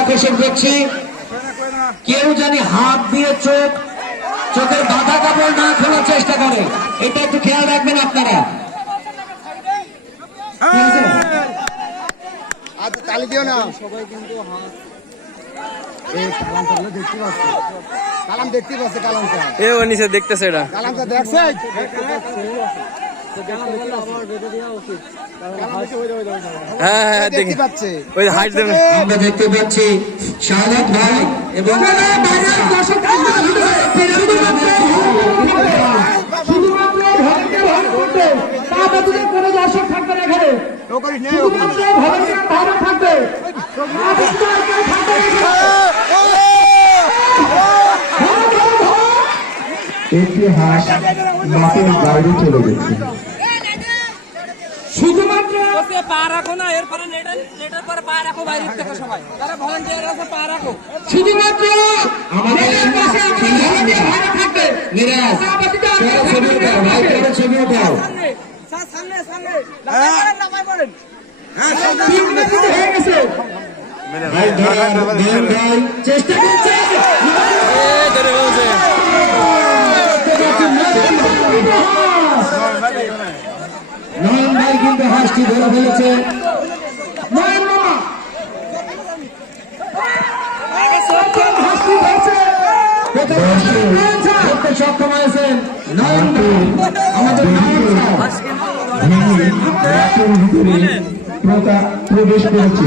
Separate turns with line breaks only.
আকর্ষণ করছি। কেউ জানি হাত দিয়ে চোখ চোখের বাধা কাপড় না খোলার চেষ্টা করে। এটা একটু খেয়াল রাখবেন আপনারা। আছে?
তালি দিও না। কালাম দেখতে পাচ্ছে কালামটা?
এ ও নিচে দেখতেছে এটা।
কালামটা দেখছে?
হ্যাঁ হ্যাঁ দেখি।
দেখতে পাচ্ছে।
ওই হাইট দেবে
আমরা দেখতে পাচ্ছি শাহাদ ভাই এবং
দর্শক এখানে থাকবে না ব্যতীত আর কেউ থাকবে না এখানে।
একটি হাঁস মাঠের বাইরে চলে গেছে।
শুধুমাত্র
ওকে পা রাখো না এরপরে নেটের নেটের পরে পা রাখো বাইরের থেকে সবাই। যারা ভলান্টিয়ার আছে পা রাখো।
শুধুমাত্র
আমাদের
পাশে আপনার ভলেন্টিয়ার থাকবে। কেউ
ছবি উঠাও ভাই
এখানে।
ছবি উঠাও
সামনে সামনে সামনে নামাই পড়েন নামাই পড়েন
তিন মিনিট হয়ে। গেছে।
ভাই চেষ্টা করছে। কিন্তু হাঁসটি ধরে ফেলেছে।
নয়ন মামা হাসি ধরছে।
করতে সক্ষম হয়েছেন আমাদের
প্রবেশ করেছে।